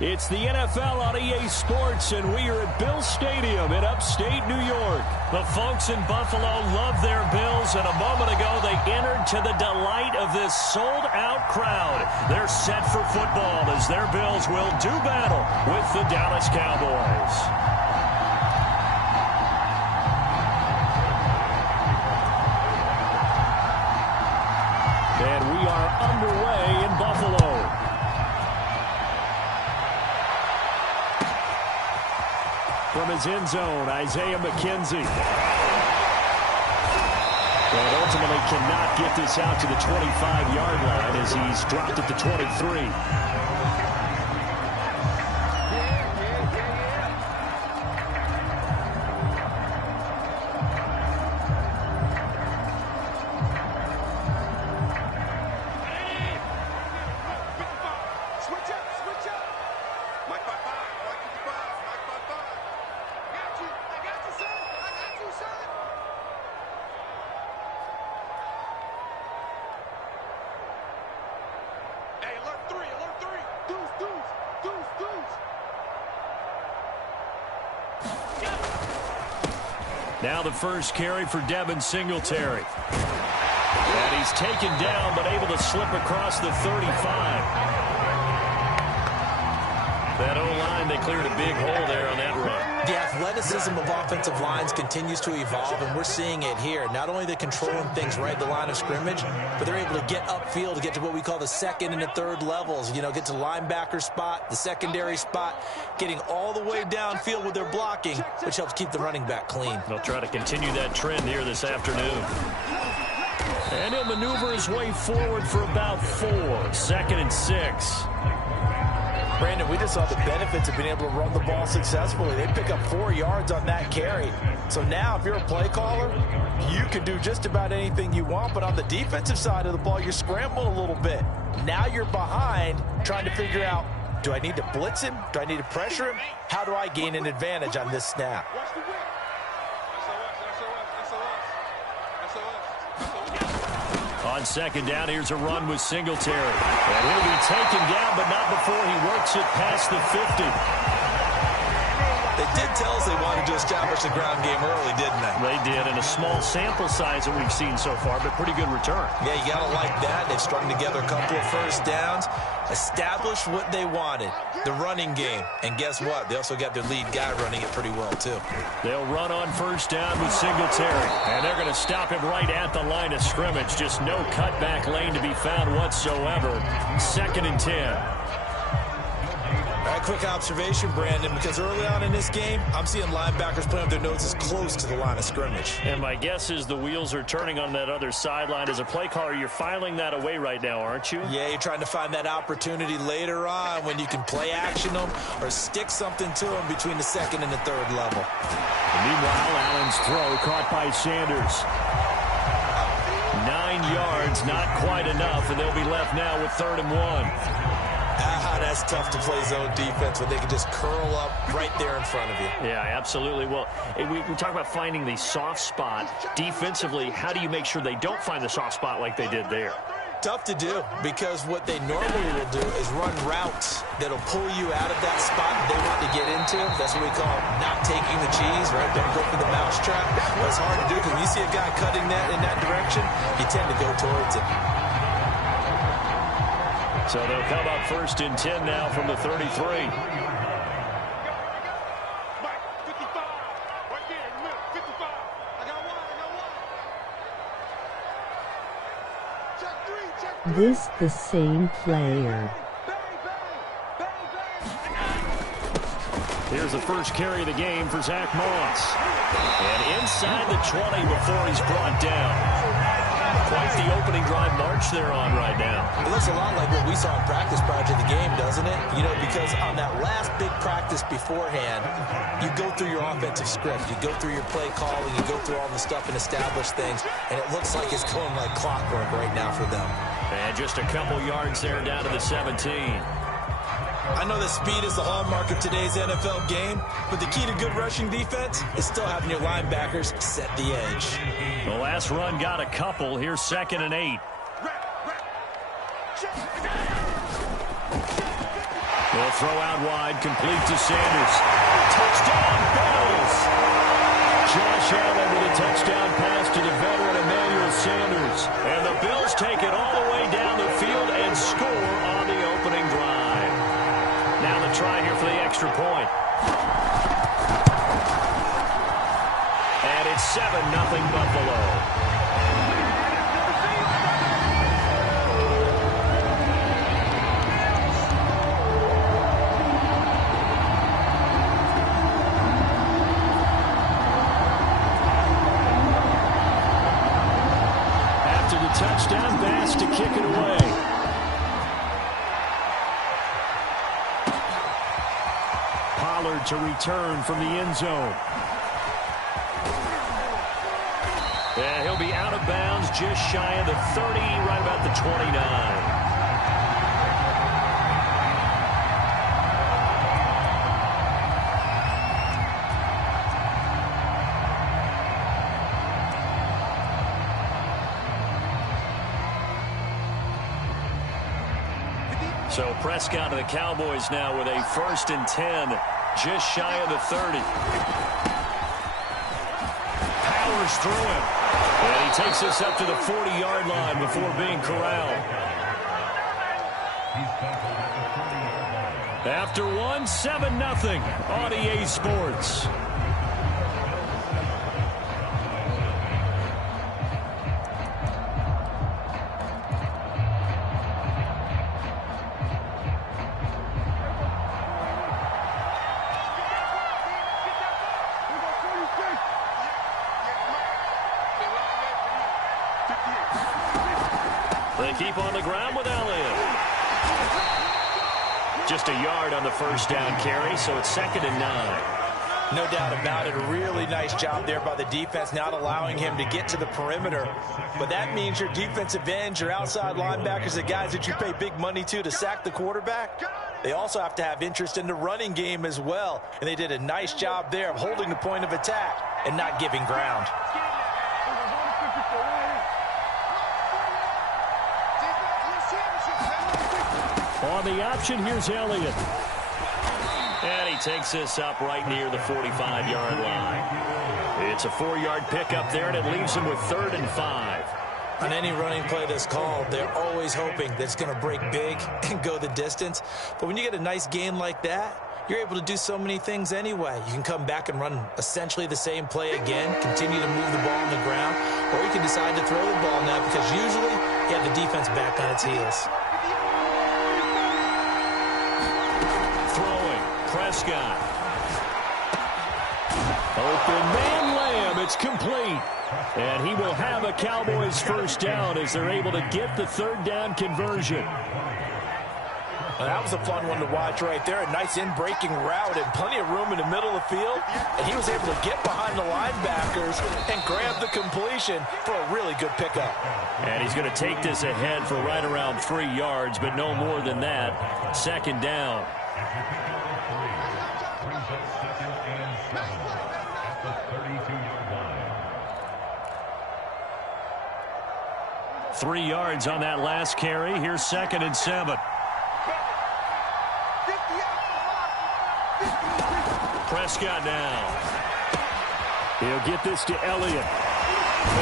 It's the NFL on EA Sports, and we are at Bill Stadium in upstate New York. The folks in Buffalo love their Bills, and a moment ago they entered to the delight of this sold-out crowd. They're set for football as their Bills will do battle with the Dallas Cowboys. And we are underway in Buffalo. From his end zone, Isaiah McKenzie. And ultimately cannot get this out to the 25-yard line as he's dropped at the 23. Now the first carry for Devin Singletary. And he's taken down, but able to slip across the 35. That O-line, they cleared a big hole there on that run. The athleticism of offensive lines continues to evolve, and we're seeing it here. Not only are they controlling things right at the line of scrimmage, but they're able to get upfield to get to what we call the second and the third levels. You know, get to linebacker spot, the secondary spot, getting all the way downfield with their blocking, which helps keep the running back clean. They'll try to continue that trend here this afternoon. And he'll maneuver his way forward for about 4. 2nd and 6. Brandon, we just saw the benefits of being able to run the ball successfully. They pick up 4 yards on that carry. So now if you're a play caller, you can do just about anything you want. But on the defensive side of the ball, you're scrambling a little bit. Now you're behind trying to figure out, do I need to blitz him? Do I need to pressure him? How do I gain an advantage on this snap? On 2nd down, here's a run with Singletary. And he'll be taken down, but not before he works it past the 50. They did tell us they wanted to establish the ground game early, didn't they? They did, and a small sample size that we've seen so far, but pretty good return. Yeah, you got to like that. They've strung together a couple of first downs, established what they wanted, the running game. And guess what? They also got their lead guy running it pretty well, too. They'll run on 1st down with Singletary, and they're going to stop him right at the line of scrimmage. Just no cutback lane to be found whatsoever. 2nd and 10. All right, quick observation, Brandon, because early on in this game, I'm seeing linebackers playing with their noses close to the line of scrimmage. And my guess is the wheels are turning on that other sideline. As a play caller, you're filing that away right now, aren't you? Yeah, you're trying to find that opportunity later on when you can play action them or stick something to them between the 2nd and the 3rd level. And meanwhile, Allen's throw caught by Sanders. 9 yards, not quite enough, and they'll be left now with 3rd and 1. That's tough to play zone defense when they can just curl up right there in front of you. Yeah, absolutely. Well, we talk about finding the soft spot. Defensively, how do you make sure they don't find the soft spot like they did there? Tough to do, because what they normally will do is run routes that'll pull you out of that spot they want to get into. That's what we call not taking the cheese, right? Don't go for the mousetrap. But it's hard to do because when you see a guy cutting that in that direction, you tend to go towards it. So they'll come up 1st and 10 now from the 33. This the same player. Here's the first carry of the game for Zach Moss. And inside the 20 before he's brought down. Quite the opening drive march they're on right now. It looks a lot like what we saw in practice prior to the game, doesn't it? You know, because on that last big practice beforehand, you go through your offensive script. You go through your play calling. You go through all the stuff and establish things. And it looks like it's going like clockwork right now for them. And just a couple yards there down to the 17. I know that speed is the hallmark of today's NFL game, but the key to good rushing defense is still having your linebackers set the edge. The last run got a couple. Here's 2nd and 8. They'll throw out wide, complete to Sanders. Touchdown, Bills! Josh Allen with a touchdown pass to the veteran Emmanuel Sanders. And the Bills take it all the way down the field and score on the opening drive. Now the try here for the extra point. And it's 7-0 Buffalo. Touchdown pass to kick it away. Pollard to return from the end zone. And he'll be out of bounds just shy of the 30, right about the 29. So Prescott of the Cowboys now with a 1st and 10, just shy of the 30. Powers through him. And he takes us up to the 40-yard line before being corralled. After one, 7-0 on EA Sports. They keep on the ground with Elliott. Just a yard on the first down carry, so it's 2nd and 9. No doubt about it. A really nice job there by the defense, not allowing him to get to the perimeter. But that means your defensive ends, your outside linebackers, the guys that you pay big money to sack the quarterback, they also have to have interest in the running game as well. And they did a nice job there of holding the point of attack and not giving ground. On the option, here's Elliott. And he takes this up right near the 45-yard line. It's a 4-yard pickup there, and it leaves him with 3rd and 5. On any running play that's called, they're always hoping that it's going to break big and go the distance. But when you get a nice gain like that, you're able to do so many things anyway. You can come back and run essentially the same play again, continue to move the ball on the ground, or you can decide to throw the ball now because usually you have the defense back on its heels. Prescott. Open man Lamb. It's complete. And he will have a Cowboys 1st down as they're able to get the 3rd down conversion. Well, that was a fun one to watch right there. A nice in-breaking route and plenty of room in the middle of the field. And he was able to get behind the linebackers and grab the completion for a really good pickup. And he's going to take this ahead for right around 3 yards, but no more than that. 2nd down. 3 yards on that last carry. Here's 2nd and 7. Prescott now. He'll get this to Elliott.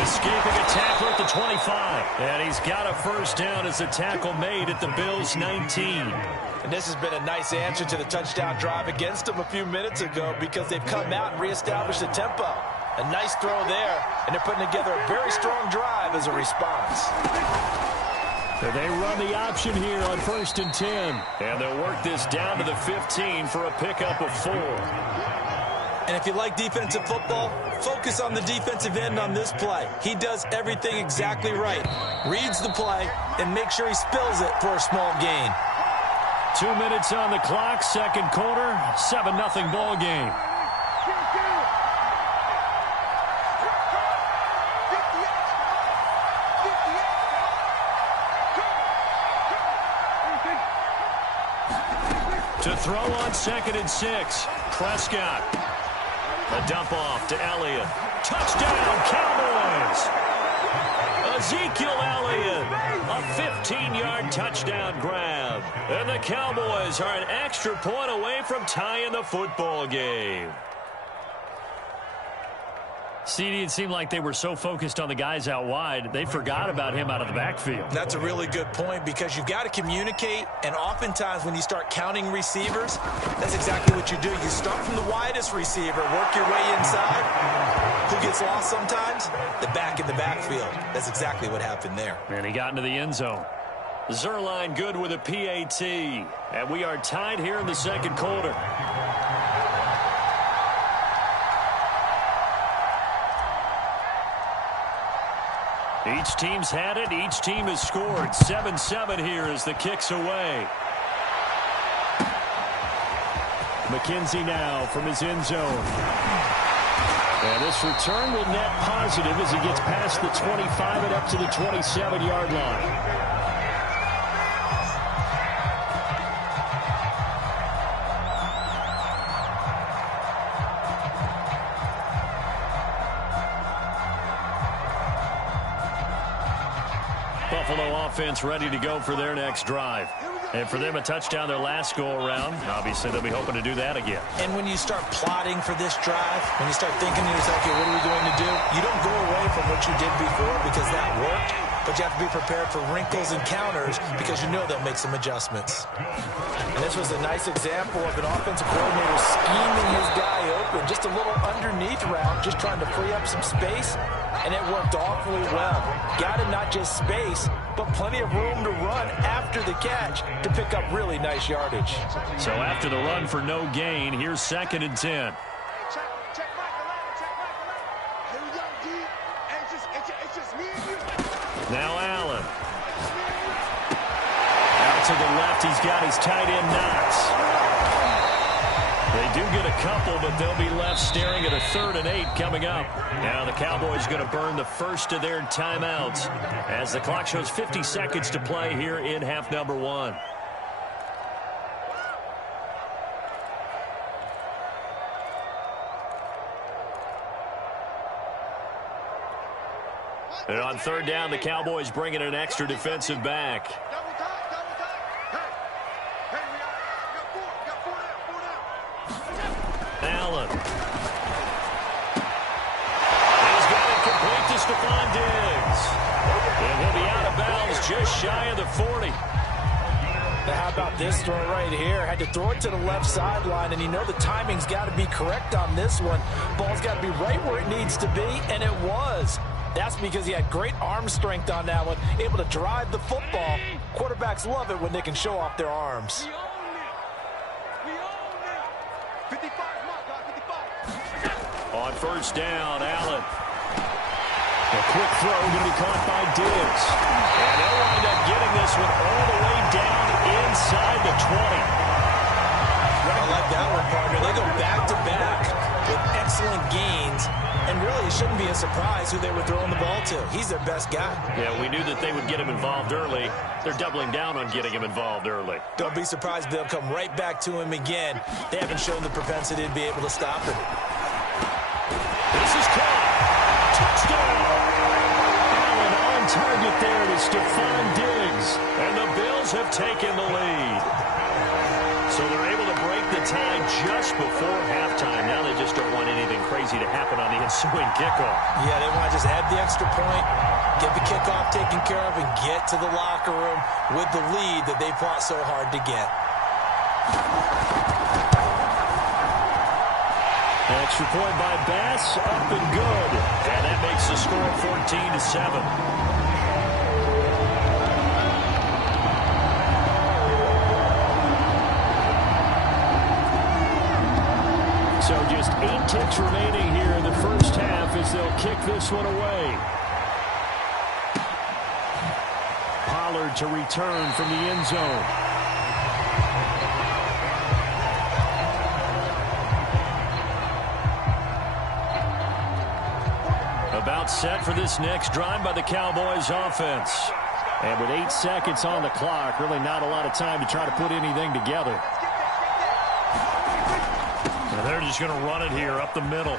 Escaping a tackle at the 25. And he's got a 1st down as the tackle made at the Bills' 19. And this has been a nice answer to the touchdown drive against them a few minutes ago because they've come out and reestablished the tempo. A nice throw there, and they're putting together a very strong drive as a response. So they run the option here on 1st and 10. And they'll work this down to the 15 for a pickup of 4. And if you like defensive football, focus on the defensive end on this play. He does everything exactly right. Reads the play and makes sure he spills it for a small gain. 2 minutes on the clock, 2nd quarter, 7-0 ball game. To throw on 2nd and 6, Prescott. A dump off to Elliott. Touchdown, Cowboys! Ezekiel Elliott, a 15-yard touchdown grab. And the Cowboys are an extra point away from tying the football game. CD, it seemed like they were so focused on the guys out wide, they forgot about him out of the backfield. That's a really good point because you've got to communicate, and oftentimes when you start counting receivers, that's exactly what you do. You start from the widest receiver, work your way inside. Who gets lost sometimes? The back in the backfield. That's exactly what happened there. And he got into the end zone. Zerline good with a PAT. And we are tied here in the second quarter. Each team's had it. Each team has scored. 7-7 here as the kick's away. McKenzie now from his end zone. And this return will net positive as he gets past the 25 and up to the 27-yard line. Buffalo offense ready to go for their next drive. And for them, a touchdown their last go-around. Obviously, they'll be hoping to do that again. And when you start plotting for this drive, when you start thinking to yourself, okay, what are we going to do? You don't go away from what you did before because that worked, but you have to be prepared for wrinkles and counters because you know they'll make some adjustments. And this was a nice example of an offensive coordinator scheming his guy open, just a little underneath route, just trying to free up some space, and it worked awfully well. Got him not just space, but plenty of room to run after the catch to pick up really nice yardage. So after the run for no gain, here's 2nd and 10. Now Allen. Out to the left, he's got his tight end Knox. They do get a couple, but they'll be left staring at a 3rd and 8 coming up. Now the Cowboys going to burn the first of their timeouts as the clock shows 50 seconds to play here in half number 1. And on 3rd down, the Cowboys bring in an extra defensive back. Allen. He's got it complete to Stephon Diggs. And he'll be out of bounds just shy of the 40. Now how about this throw right here? Had to throw it to the left sideline, and you know the timing's got to be correct on this one. Ball's got to be right where it needs to be, and it was. That's because he had great arm strength on that one, able to drive the football. Quarterbacks love it when they can show off their arms. On 1st down, Allen. A quick throw going to be caught by Diggs. And they'll wind up getting this one all the way down inside the 20. I like that one, partner. They go back-to-back with excellent gains. And really, it shouldn't be a surprise who they were throwing the ball to. He's their best guy. Yeah, we knew that they would get him involved early. They're doubling down on getting him involved early. Don't be surprised they'll come right back to him again. They haven't shown the propensity to be able to stop him. This is caught. Touchdown. Allen on target there to Stephon Diggs. And the Bills have taken the lead. So they're able to break the tie just before halftime. Now they just don't want anything crazy to happen on the ensuing kickoff. Yeah, they want to just add the extra point, get the kickoff taken care of, and get to the locker room with the lead that they fought so hard to get. Extra point by Bass, up and good. And that makes the score 14-7. So just 8 ticks remaining here in the first half as they'll kick this one away. Pollard to return from the end zone. About set for this next drive by the Cowboys offense. And with 8 seconds on the clock, really not a lot of time to try to put anything together. And they're just going to run it here up the middle.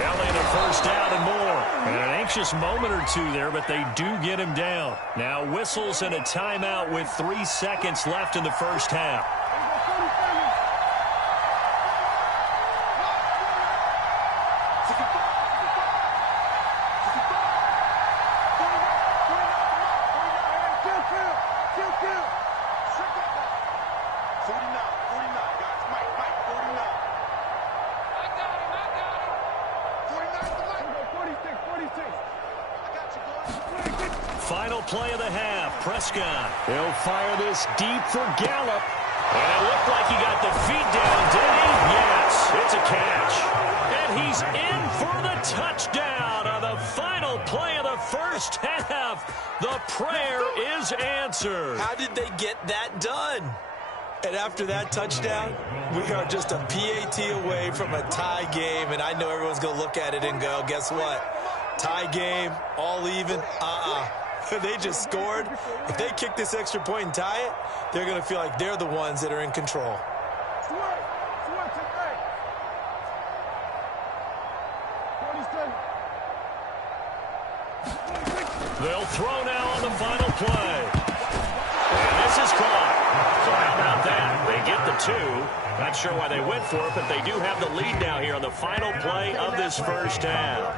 Elliott a first down and more. And an anxious moment or two there, but they do get him down. Now whistles and a timeout with 3 seconds left in the first half. Final play of the half. Prescott. He'll fire this deep for Gallup. And it looked like he got the feet down, did he? Yes, it's a catch. And he's in for the touchdown on the final play of the first half. The prayer is answered. How did they get that done? And after that touchdown, we are just a PAT away from a tie game. And I know everyone's going to look at it and go, guess what? Tie game, all even, They just scored. If they kick this extra point and tie it, they're going to feel like they're the ones that are in control. They'll throw now on the final play. And this is caught. So how about that? They get the 2. Not sure why they went for it, but they do have the lead now here on the final play of this first half.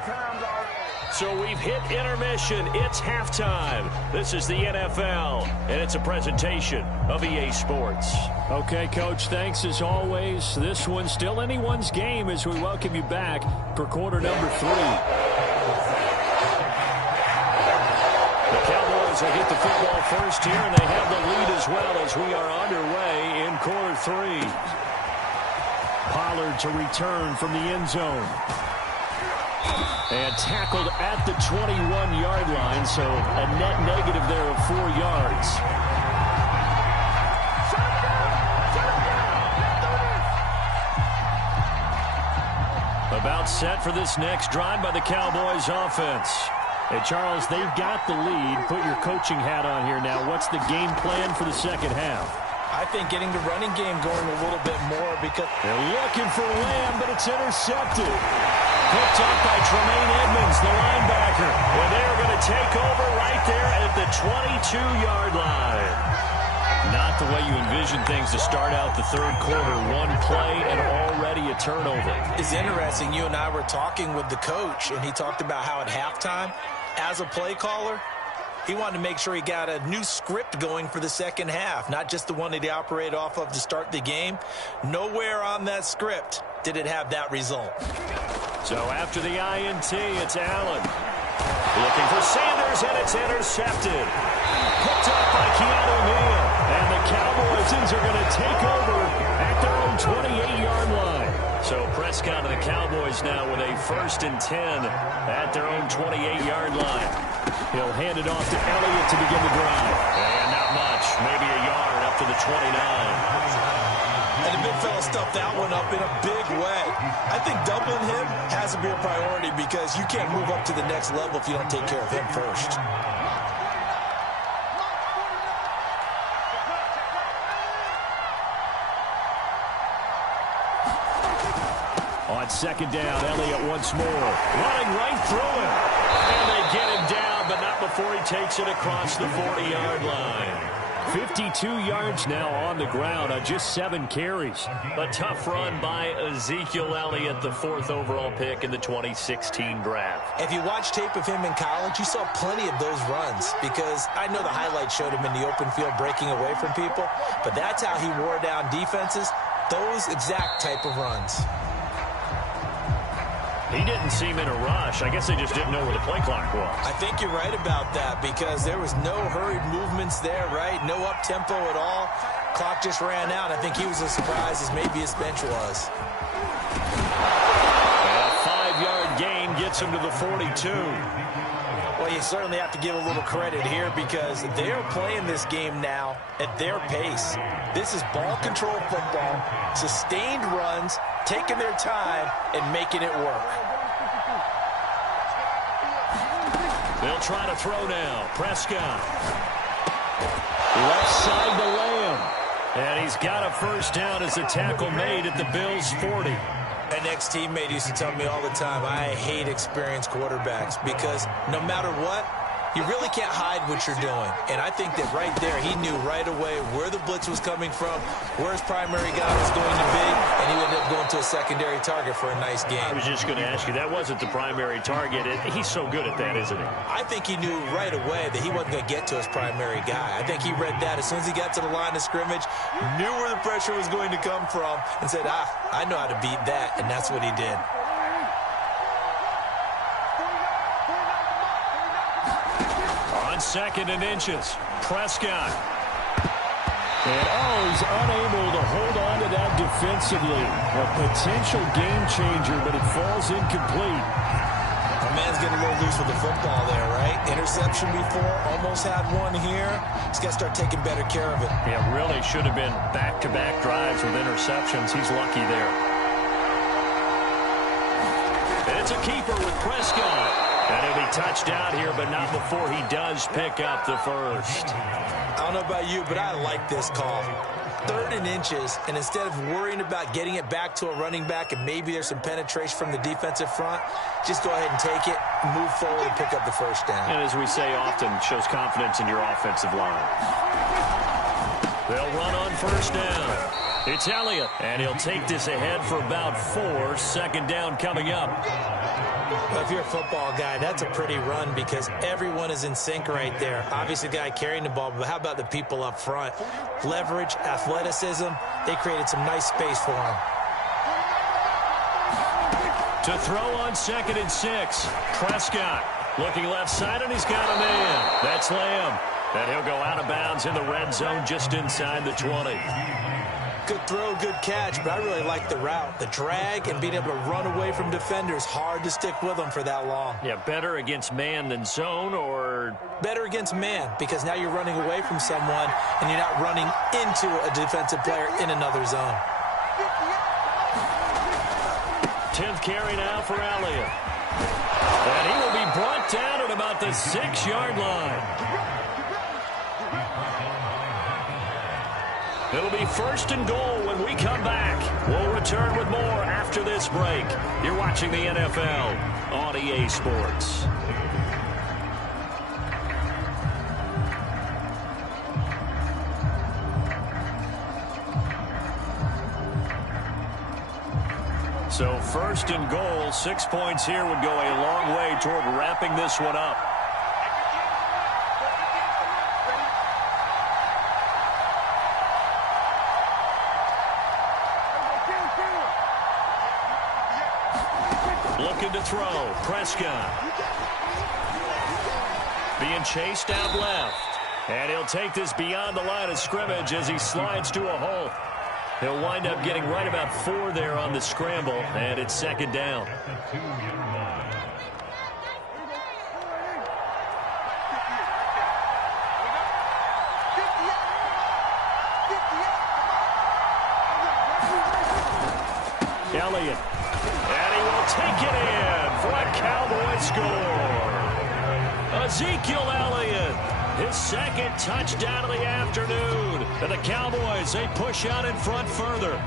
So we've hit intermission. It's halftime. This is the NFL, and it's a presentation of EA Sports. Okay, Coach, thanks as always. This one's still anyone's game as we welcome you back for quarter number 3. The Cowboys will get the football first here, and they have the lead as well as we are underway in quarter 3. Pollard to return from the end zone. And tackled at the 21-yard line, so a net negative there of 4 yards. About set for this next drive by the Cowboys offense. Hey, Charles, they've got the lead. Put your coaching hat on here now. What's the game plan for the second half? I think getting the running game going a little bit more because they're looking for Lamb, but it's intercepted. Picked up by Tremaine Edmonds, the linebacker. And they're going to take over right there at the 22-yard line. Not the way you envision things to start out the third quarter. One play and already a turnover. It's interesting. You and I were talking with the coach, and he talked about how at halftime, as a play caller, he wanted to make sure he got a new script going for the second half, not just the one that he operated off of to start the game. Nowhere on that script did it have that result. So after the INT, it's Allen. Looking for Sanders, and it's intercepted. Picked up by Keanu Neal. And the Cowboys are going to take over at their own 28-yard line. So Prescott and the Cowboys now with a 1st and 10 at their own 28-yard line. He'll hand it off to Elliott to begin the drive. And not much, maybe a yard up to the 29. And the big fella stuffed that one up in a big way. I think doubling him has to be a priority because you can't move up to the next level if you don't take care of him first. On second down, Elliott once more. Running right through him. And they get him down, but not before he takes it across the 40-yard line. 52 yards now on the ground on just 7 carries. A tough run by Ezekiel Elliott, the 4th overall pick in the 2016 draft. If you watch tape of him in college, you saw plenty of those runs because I know the highlights showed him in the open field breaking away from people, but that's how he wore down defenses, those exact type of runs. He didn't seem in a rush. I guess they just didn't know where the play clock was. I think you're right about that because there was no hurried movements there, right? No up-tempo at all. Clock just ran out. I think he was as surprised as maybe his bench was. And a 5-yard gain gets him to the 42. Well, you certainly have to give a little credit here because they're playing this game now at their pace. This is ball control football, sustained runs, taking their time and making it work. They'll try to throw now. Prescott. Left side to Lamb. And he's got a first down as the tackle made at the Bills' 40. And ex-teammate used to tell me all the time, I hate experienced quarterbacks because no matter what, you really can't hide what you're doing. And I think that right there, he knew right away where the blitz was coming from, where his primary guy was going to be, and he ended up going to a secondary target for a nice game. I was just going to ask you, that wasn't the primary target. He's so good at that, isn't he? I think he knew right away that he wasn't going to get to his primary guy. I think he read that as soon as he got to the line of scrimmage, knew where the pressure was going to come from, and said, I know how to beat that, and that's what he did. On 2nd and inches, Prescott. And he's unable to hold on to that defensively. A potential game changer, but it falls incomplete. My man's getting a little loose with the football there, right? Interception before, almost had one here. He's got to start taking better care of it. Yeah, really should have been back-to-back drives with interceptions. He's lucky there. And it's a keeper with Prescott. And he'll be touched out here, but not before he does pick up the first. I don't know about you, but I like this call. 3rd and inches, and instead of worrying about getting it back to a running back and maybe there's some penetration from the defensive front, just go ahead and take it, move forward, and pick up the first down. And as we say often, shows confidence in your offensive line. They'll run on 1st down. It's Elliott, and he'll take this ahead for about 4. 2nd down coming up. Well, if you're a football guy, that's a pretty run because everyone is in sync right there. Obviously, the guy carrying the ball, but how about the people up front? Leverage, athleticism, they created some nice space for him. To throw on 2nd and 6, Prescott looking left side, and he's got a man. That's Lamb. And he'll go out of bounds in the red zone just inside the 20. Good throw, good catch, but I really like the route. The drag and being able to run away from defenders, hard to stick with them for that long. Yeah, better against man than zone, or? Better against man, because now you're running away from someone and you're not running into a defensive player in another zone. 10th carry now for Elliott. And he will be brought down at about the 6-yard line. It'll be 1st and goal when we come back. We'll return with more after this break. You're watching the NFL on EA Sports. So 1st and goal, 6 points here would go a long way toward wrapping this one up. Looking to throw, Prescott. Being chased out left. And he'll take this beyond the line of scrimmage as he slides to a hole. He'll wind up getting right about 4 there on the scramble, and it's 2nd down. Elliott. And he will take it in for a Cowboy score. Ezekiel Elliott, his 2nd touchdown of the afternoon. And the Cowboys, they push out in front further.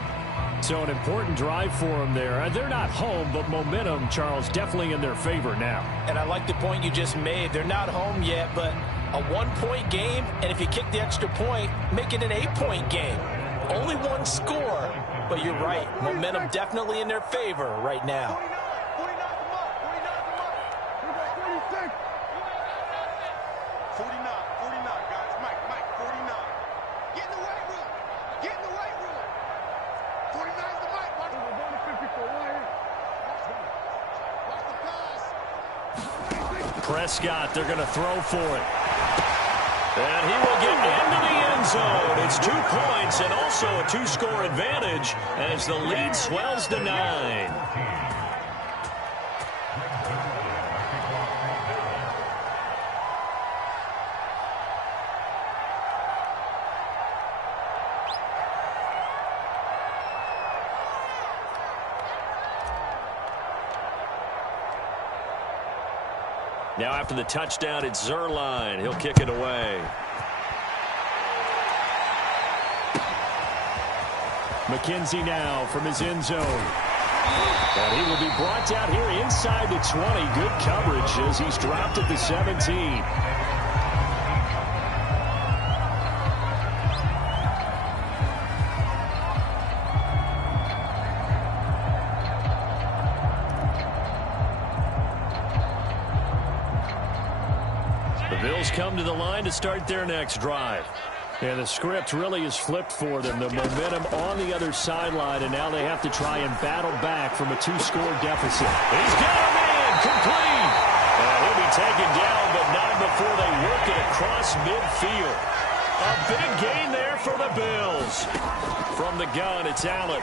So an important drive for them there. They're not home, but momentum, Charles, definitely in their favor now. And I like the point you just made. They're not home yet, but a 1-point game, and if you kick the extra point, make it an 8-point game. Only 1 score, but you're right. Momentum definitely in their favor right now. Prescott, they're going to throw for it. And he will get into the end zone. It's 2 points and also a 2-score advantage as the lead swells to 9. Now after the touchdown, it's Zerline. He'll kick it away. McKenzie now from his end zone. And he will be brought down here inside the 20. Good coverage as he's dropped at the 17. The Bills come to the line to start their next drive. And the script really is flipped for them. The momentum on the other sideline, and now they have to try and battle back from a 2-score deficit. He's got him in, complete. And he'll be taken down, but not before they work it across midfield. A big gain there for the Bills. From the gun, it's Allen.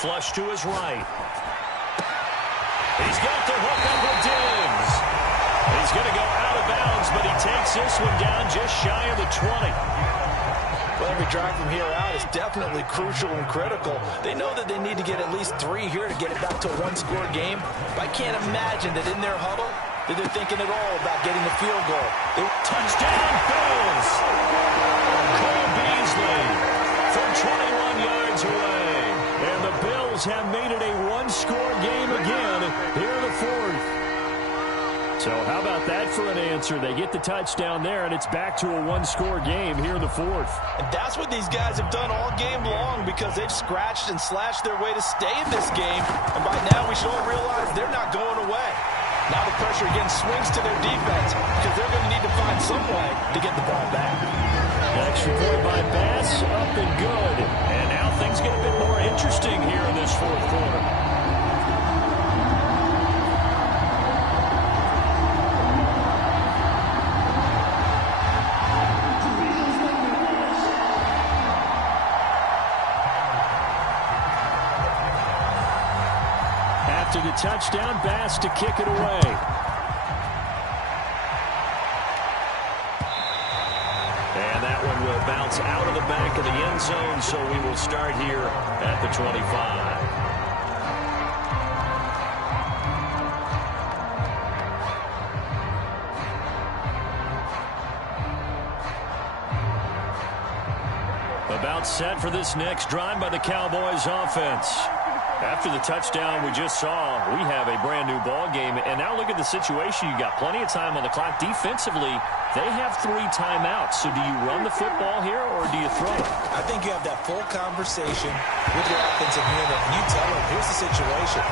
Flush to his right. He's got the hook under Diggs. He's going to go out of bounds, but he takes this one down just shy of the 20. Well, every drive from here out is definitely crucial and critical. They know that they need to get at least 3 here to get it back to a 1-score game. But I can't imagine that in their huddle that they're thinking at all about getting the field goal. Touchdown, Bills! Cole Beasley from 21 yards away. And the Bills have made it a 1-score game again here in the 4th. So how about that for an answer? They get the touchdown there, and it's back to a 1-score game here in the 4th. And that's what these guys have done all game long because they've scratched and slashed their way to stay in this game. And by now we should all realize they're not going away. Now the pressure again swings to their defense because they're going to need to find some way to get the ball back. Extra point by Bass, up and good. And now things get a bit more interesting here in this 4th quarter. After the touchdown, Bass to kick it away. And that one will bounce out of the back of the end zone, so we will start here at the 25. About set for this next drive by the Cowboys offense. After the touchdown we just saw, we have a brand new ball game. And now look at the situation. You got plenty of time on the clock. Defensively, they have 3 timeouts. So do you run the football here or do you throw it? I think you have that full conversation with your offensive unit. And you tell them, here's the situation.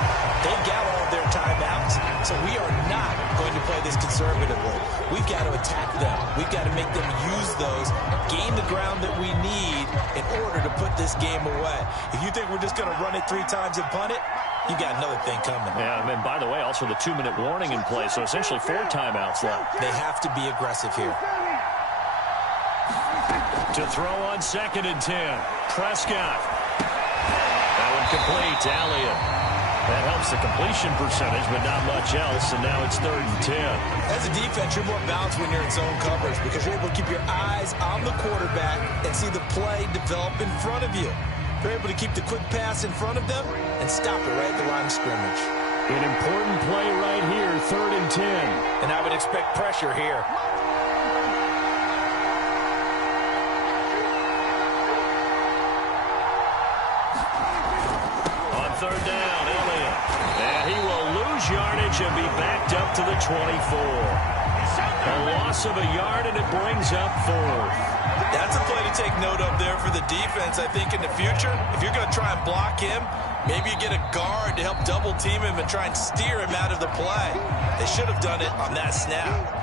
They've got all of their timeouts. So we are not going to play this conservatively. We've got to attack them. We've got to make them use those, gain the ground that we need in order to put this game away. If you think we're just going to run it 3 times and punt it, you got another thing coming. Yeah, and by the way, also the 2-minute warning in play, so essentially 4 timeouts left. They have to be aggressive here. To throw on 2nd and 10. Prescott. That one complete. Elliott. That helps the completion percentage, but not much else, and now it's 3rd and 10. As a defense, you're more balanced when you're in zone coverage because you're able to keep your eyes on the quarterback and see the play develop in front of you. They're able to keep the quick pass in front of them and stop it right at the line of scrimmage. An important play right here, 3rd and 10. And I would expect pressure here. On 3rd down, Elliott. And he will lose yardage and be backed up to the 24. A loss of a yard, and it brings up 4th. That's a play to take note of there for the defense. I think in the future, if you're going to try and block him, maybe you get a guard to help double team him and try and steer him out of the play. They should have done it on that snap.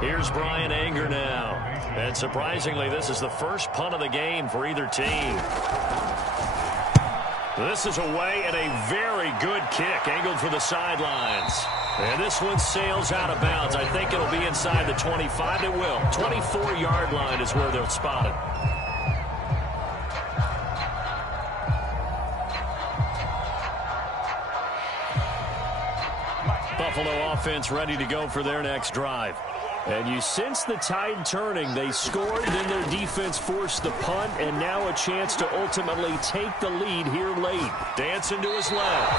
Here's Brian Anger now. And surprisingly, this is the first punt of the game for either team. This is away and a very good kick angled for the sidelines. And this one sails out of bounds. I think it'll be inside the 25. It will. 24-yard line is where they'll spot it. Buffalo offense ready to go for their next drive. And you sense the tide turning. They scored, then their defense forced the punt, and now a chance to ultimately take the lead here late. Dancing to his left.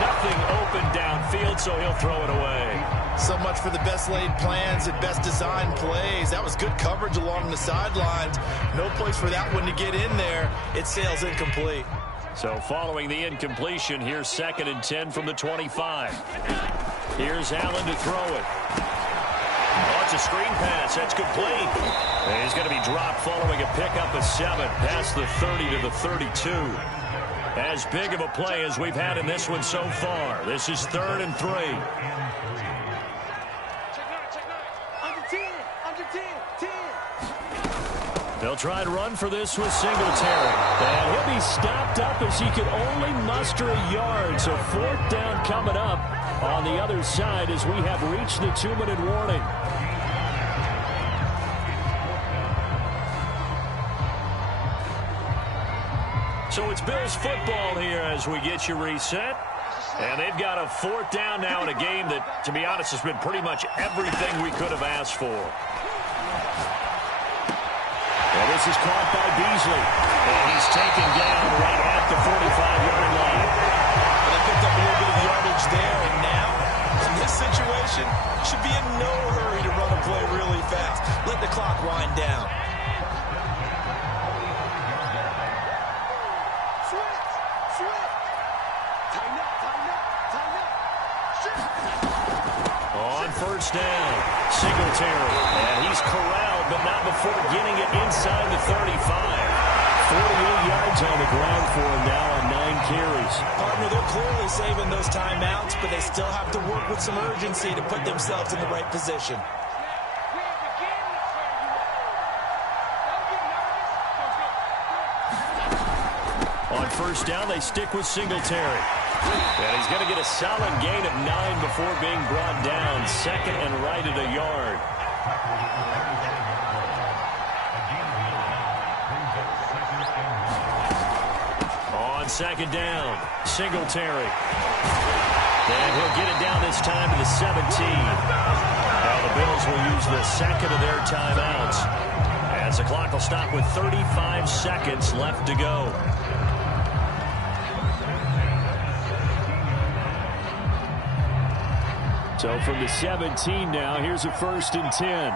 Nothing open downfield, so he'll throw it away. So much for the best laid plans and best designed plays. That was good coverage along the sidelines. No place for that one to get in there. It sails incomplete. So following the incompletion, here's 2nd and 10 from the 25. Here's Allen to throw it. Oh, it's a screen pass. That's complete. And he's going to be dropped following a pickup of 7 past the 30 to the 32. As big of a play as we've had in this one so far. This is 3rd and 3. They'll try and run for this with Singletary. And he'll be stopped up as he can only muster a yard. So 4th down coming up on the other side as we have reached the 2-minute warning. So it's Bills football here as we get you reset. And they've got a 4th down now in a game that, to be honest, has been pretty much everything we could have asked for. And this is caught by Beasley. And he's taken down right at the 45-yard line. They picked up a little bit of yardage there, and now, in this situation, should be in no hurry to run a play really fast. Let the clock wind down. On 1st down, Singletary. And he's corralled, but not before getting it inside the 35. 48 yards on the ground for him now on 9 carries. Partner, they're clearly saving those timeouts, but they still have to work with some urgency to put themselves in the right position. On 1st down, they stick with Singletary. And he's going to get a solid gain of 9 before being brought down. 2nd and right at a yard. On 2nd down, Singletary. And he'll get it down this time to the 17. Now the Bills will use the 2nd of their timeouts, as the clock will stop with 35 seconds left to go. So from the 17 now, here's a 1st and 10.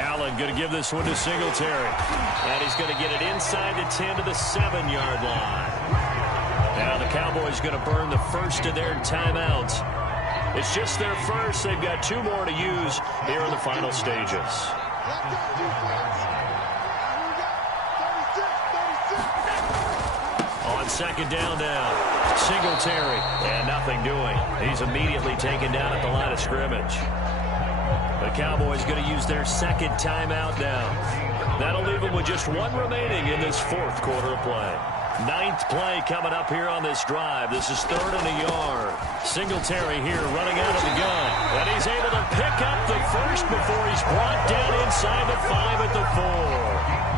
Allen going to give this one to Singletary. And he's going to get it inside the 10 to the 7-yard line. Now the Cowboys going to burn the 1st of their timeouts. It's just their first. They've got 2 more to use here in the final stages. On 2nd down now, Singletary, and nothing doing. He's immediately taken down at the line of scrimmage. The Cowboys going to use their 2nd timeout now. That'll leave them with just 1 remaining in this 4th quarter of play. 9th play coming up here on this drive. This is 3rd and a yard. Singletary here running out of the gun. And he's able to pick up the 1st before he's brought down inside the 5 at the 4.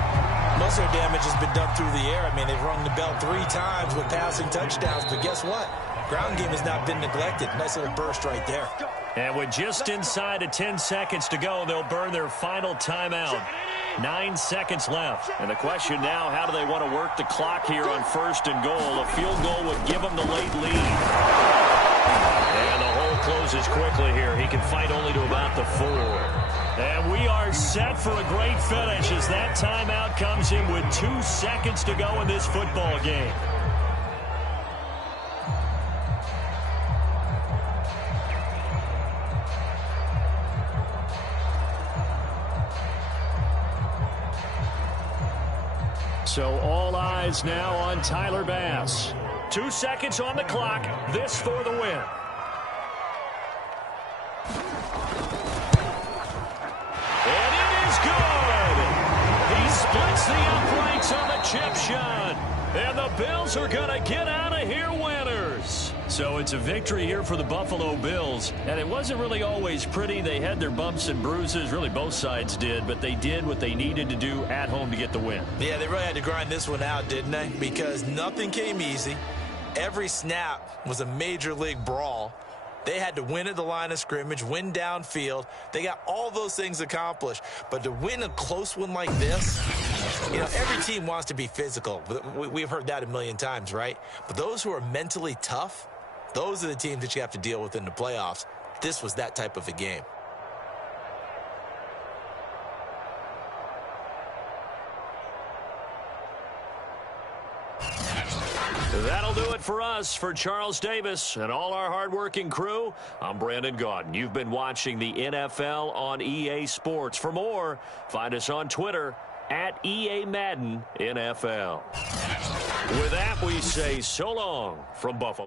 Most of their damage has been done through the air. I mean, they've rung the bell 3 times with passing touchdowns, but guess what? Ground game has not been neglected. Nice little burst right there. And with just inside of 10 seconds to go, they'll burn their final timeout. 9 seconds left. And the question now, how do they want to work the clock here on 1st and goal? A field goal would give them the late lead. And the hole closes quickly here. He can fight only to about the 4. And we are set for a great finish as that timeout comes in with 2 seconds to go in this football game. So all eyes now on Tyler Bass. 2 seconds on the clock. This for the win. Good. He splits the uprights on the chip shot. And the Bills are going to get out of here winners. So it's a victory here for the Buffalo Bills. And it wasn't really always pretty. They had their bumps and bruises. Really, both sides did. But they did what they needed to do at home to get the win. Yeah, they really had to grind this one out, didn't they? Because nothing came easy. Every snap was a major league brawl. They had to win at the line of scrimmage, win downfield. They got all those things accomplished. But to win a close one like this, you know, every team wants to be physical. We've heard that a million times, right? But those who are mentally tough, those are the teams that you have to deal with in the playoffs. This was that type of a game. That'll do it for us. For Charles Davis and all our hardworking crew, I'm Brandon Gaudin. You've been watching the NFL on EA Sports. For more, find us on Twitter at EA Madden NFL. With that, we say so long from Buffalo.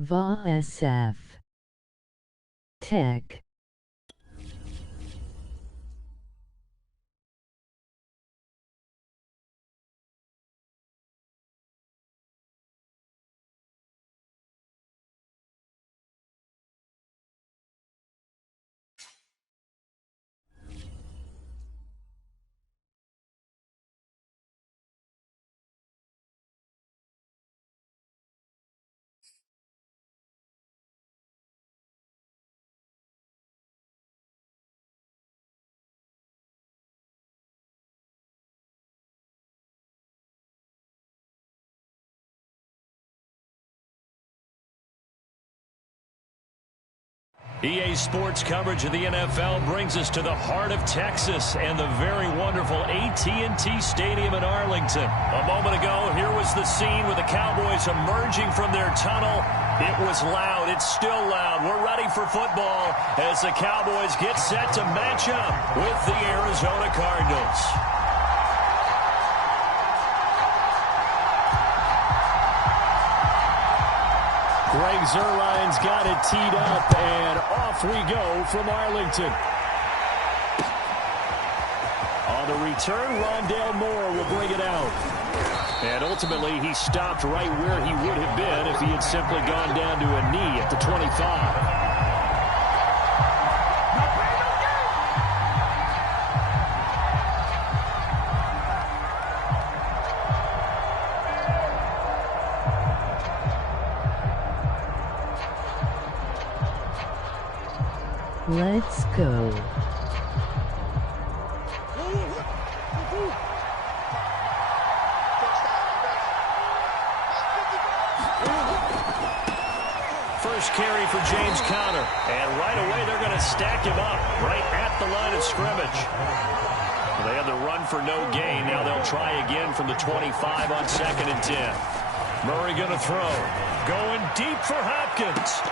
VSF Tech. EA Sports coverage of the NFL brings us to the heart of Texas and the very wonderful AT&T Stadium in Arlington. A moment ago, here was the scene with the Cowboys emerging from their tunnel. It was loud. It's still loud. We're ready for football as the Cowboys get set to match up with the Arizona Cardinals. Greg Zuerlein's got it teed up, and off we go from Arlington. On the return, Rondale Moore will bring it out. And ultimately, he stopped right where he would have been if he had simply gone down to a knee at the 25. Let's go. First carry for James Conner. And right away, they're going to stack him up right at the line of scrimmage. They had the run for no gain. Now they'll try again from the 25 on 2nd and 10. Murray going to throw. Going deep for Hopkins.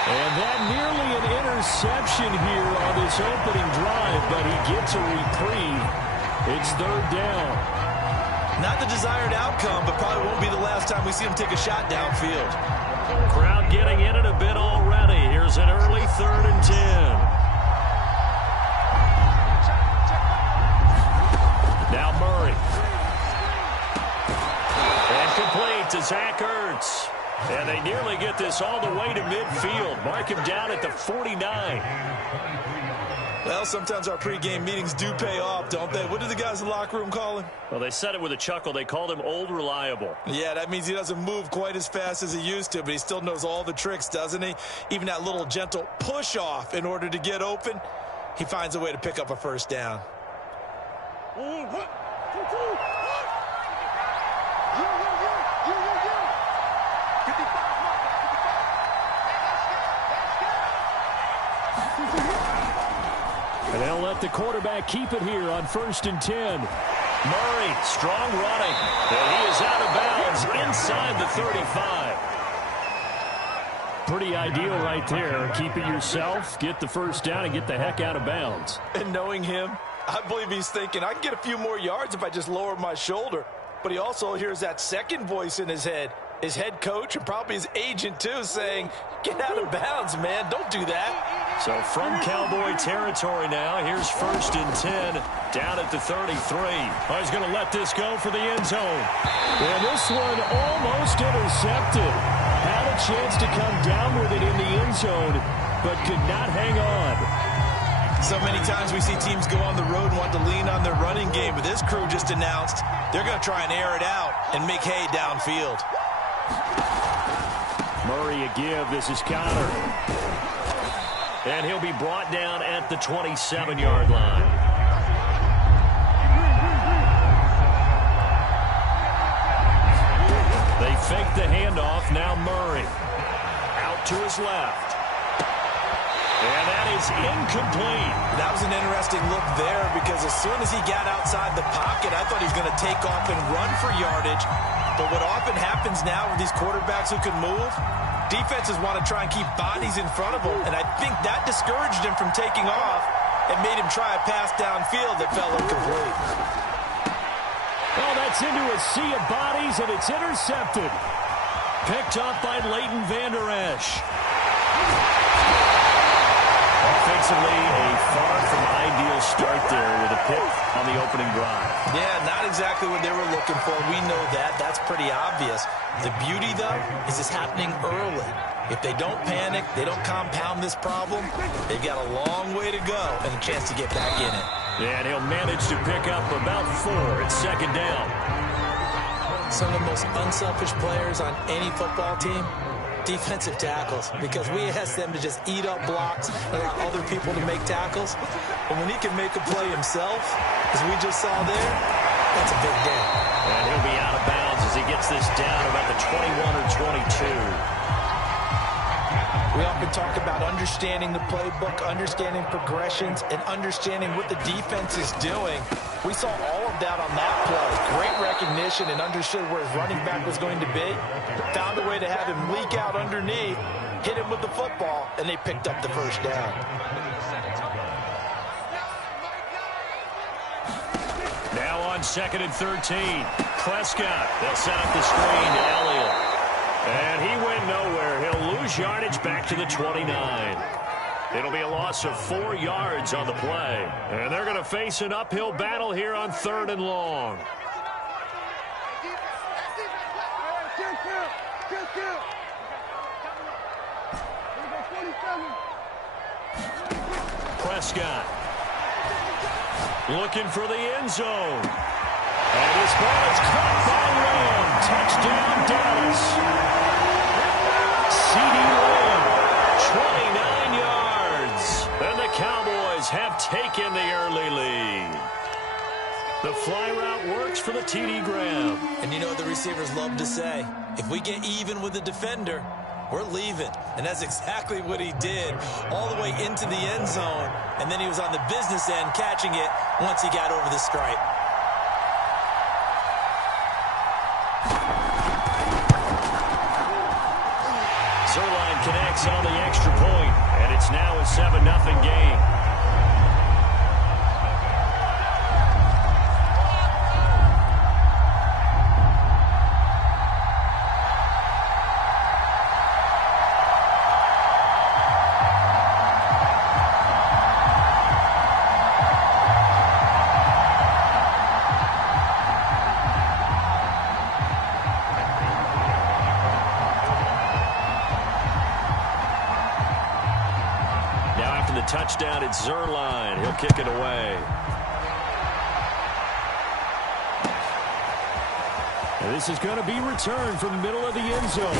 And that nearly an interception here on this opening drive, but he gets a reprieve. It's 3rd down. Not the desired outcome, but probably won't be the last time we see him take a shot downfield. Crowd getting in it a bit already. Here's an early 3rd and 10. Now Murray. And complete to Zach Ertz. And they nearly get this all the way to midfield. Mark him down at the 49. Well, sometimes our pregame meetings do pay off, don't they? What did the guys in the locker room call him? Well, they said it with a chuckle. They called him Old Reliable. Yeah, that means he doesn't move quite as fast as he used to, but he still knows all the tricks, doesn't he? Even that little gentle push-off in order to get open, he finds a way to pick up a first down. And they'll let the quarterback keep it here on 1st and 10. Murray, strong running. And he is out of bounds inside the 35. Pretty ideal right there. Keep it yourself, get the first down, and get the heck out of bounds. And knowing him, I believe he's thinking, I can get a few more yards if I just lower my shoulder. But he also hears that second voice in his head. His head coach and probably his agent, too, saying, get out of bounds, man. Don't do that. So from Cowboy territory now, here's 1st and 10 down at the 33. Oh, he's going to let this go for the end zone. And this one almost intercepted. Had a chance to come down with it in the end zone, but could not hang on. So many times we see teams go on the road and want to lean on their running game, but this crew just announced they're going to try and air it out and make hay downfield. Murray a give. This is Conner. And he'll be brought down at the 27-yard line. They fake the handoff. Now Murray. Out to his left. And that is incomplete. That was an interesting look there because as soon as he got outside the pocket, I thought he was going to take off and run for yardage. But what often happens now with these quarterbacks who can move, defenses want to try and keep bodies in front of them, and I think that discouraged him from taking off and made him try a pass downfield that fell incomplete. Well, that's into a sea of bodies, and it's intercepted. Picked up by Leighton Vander Esch. Offensively, a far from ideal start there with a pick on the opening drive. Yeah, not exactly what they were looking for. We know that. That's pretty obvious. The beauty, though, is it's happening early. If they don't panic, they don't compound this problem, they've got a long way to go and a chance to get back in it. Yeah, and he'll manage to pick up about 4 at second down. Some of the most unselfish players on any football team, defensive tackles, because we ask them to just eat up blocks, allow other people to make tackles. But when he can make a play himself, as we just saw there, that's a big day. And he'll be out of bounds as he gets this down about the 21 or 22. We often talk about understanding the playbook, understanding progressions, and understanding what the defense is doing. We saw all of that on that play. Great recognition and understood where his running back was going to be. Found a way to have him leak out underneath, hit him with the football, and they picked up the first down. Now on 2nd and 13. Prescott. They'll set up the screen to Elliott. And he went nowhere. He'll lose yardage back to the 29. It'll be a loss of 4 yards on the play. And they're going to face an uphill battle here on 3rd and long. Prescott looking for the end zone. And this ball is caught by Lamb. Touchdown, Dallas. CeeDee Lamb, 29 yards. And the Cowboys have taken the early lead. The fly route works for the TD Graham. And you know what the receivers love to say? If we get even with the defender, we're leaving. And that's exactly what he did, all the way into the end zone. And then he was on the business end catching it once he got over the stripe. Zerline connects on the extra point, and it's now a 7-0 game. Touchdown, it's Zerline. He'll kick it away. And this is going to be returned from the middle of the end zone.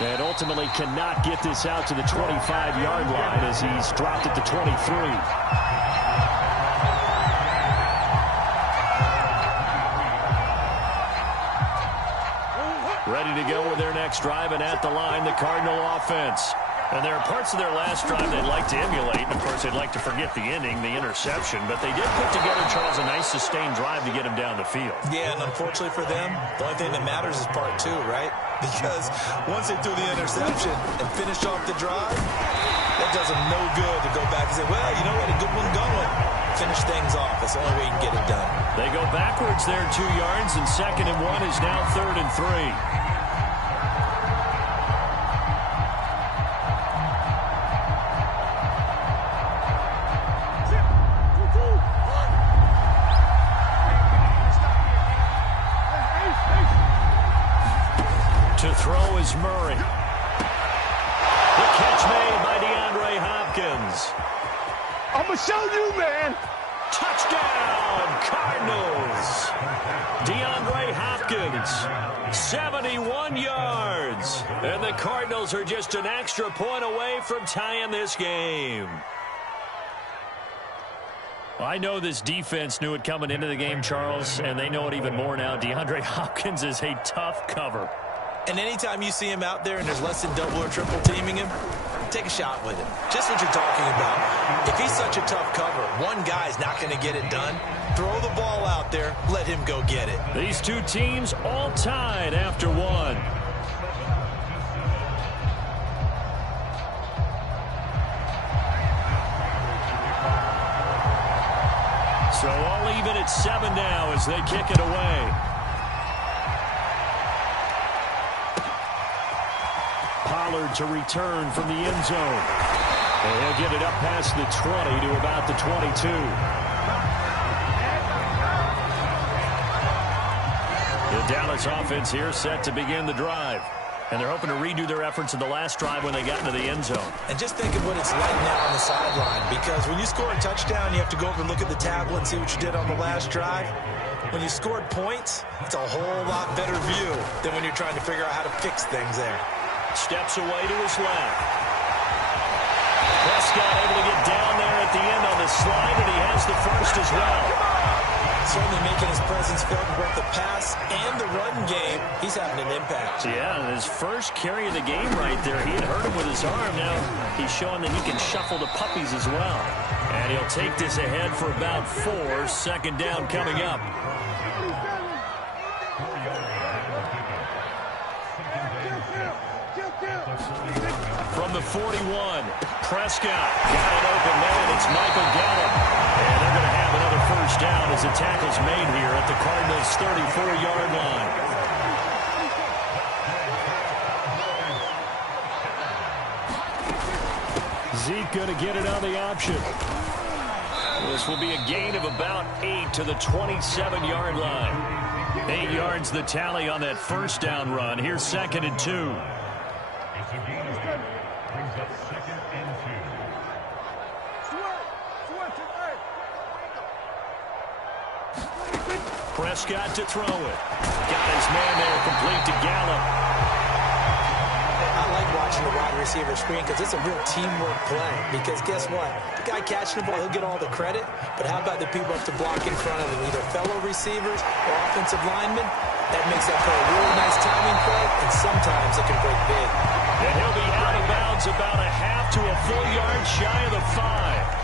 And ultimately cannot get this out to the 25-yard line as he's dropped at the 23. Ready to go with their next drive, and at the line, the Cardinal offense. And there are parts of their last drive they'd like to emulate, and of course they'd like to forget the ending, the interception, but they did put together, Charles, a nice sustained drive to get them down the field. Yeah, and unfortunately for them, the only thing that matters is part 2, right? Because once they threw the interception and finished off the drive, that does them no good to go back and say, well, you know what, a good one going. Finish things off. That's the only way you can get it done. They go backwards there 2 yards, and 2nd and 1 is now 3rd and 3. Throw is Murray. The catch made by DeAndre Hopkins. I'm going to show you, man. Touchdown, Cardinals. DeAndre Hopkins, 71 yards. And the Cardinals are just an extra point away from tying this game. I know this defense knew it coming into the game, Charles, and they know it even more now. DeAndre Hopkins is a tough cover. And anytime you see him out there and there's less than double or triple teaming him, take a shot with him. Just what you're talking about. If he's such a tough cover, one guy's not going to get it done. Throw the ball out there. Let him go get it. These two teams all tied after one. So all even at 7 now as they kick it away. Pollard to return from the end zone. And he'll get it up past the 20 to about the 22. The Dallas offense here set to begin the drive. And they're hoping to redo their efforts in the last drive when they got into the end zone. And just think of what it's like now on the sideline, because when you score a touchdown, you have to go over and look at the tablet and see what you did on the last drive. When you scored points, it's a whole lot better view than when you're trying to figure out how to fix things there. Steps away to his left. Prescott able to get down there at the end on the slide, and he has the first as well. Certainly making his presence felt in both the pass and the run game. He's having an impact. Yeah, his first carry of the game right there. He had hurt him with his arm. Now he's showing that he can shuffle the puppies as well. And he'll take this ahead for about 4. Second down coming up. From the 41, Prescott got an open man. It's Michael Gallup. And they're going to have another first down as the tackle's made here at the Cardinals' 34-yard line. Zeke going to get it on the option. This will be a gain of about 8 to the 27-yard line. 8 yards the tally on that first down run. Here's 2nd and 2. Prescott to throw it. Got his man there, complete to Gallup. I like watching the wide receiver screen because it's a real teamwork play. Because guess what? The guy catching the ball, he'll get all the credit. But how about the people up to block in front of him, either fellow receivers or offensive linemen? That makes that play a really nice timing play, and sometimes it can break big. And he'll be out of bounds about a half to a full yard shy of the 5.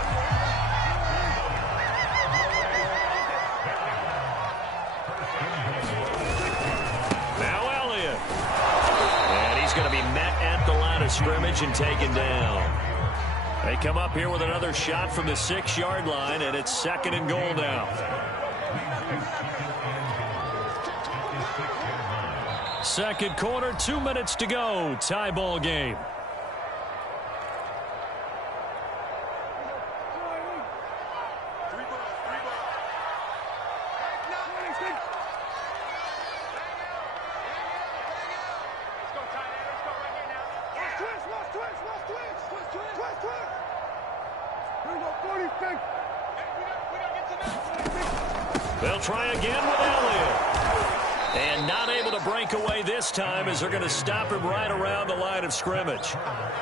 Scrimmage and taken down. They come up here with another shot from the 6-yard line, and it's 2nd and goal now. Second quarter, 2 minutes to go. Tie ball game. They'll try again with Elliott. And not able to break away this time as they're going to stop him right around the line of scrimmage.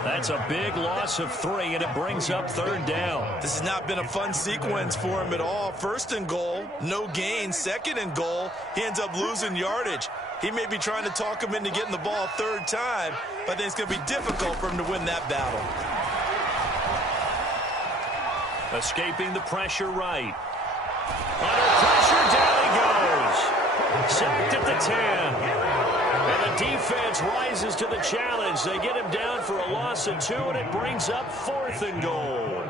That's a big loss of 3, and it brings up 3rd down. This has not been a fun sequence for him at all. 1st and goal, no gain. 2nd and goal, he ends up losing yardage. He may be trying to talk him into getting the ball 3rd time, but I think it's going to be difficult for him to win that battle. Escaping the pressure right. Under pressure, down he goes. Sacked at the 10. And the defense rises to the challenge. They get him down for a loss of 2, and it brings up 4th and goal.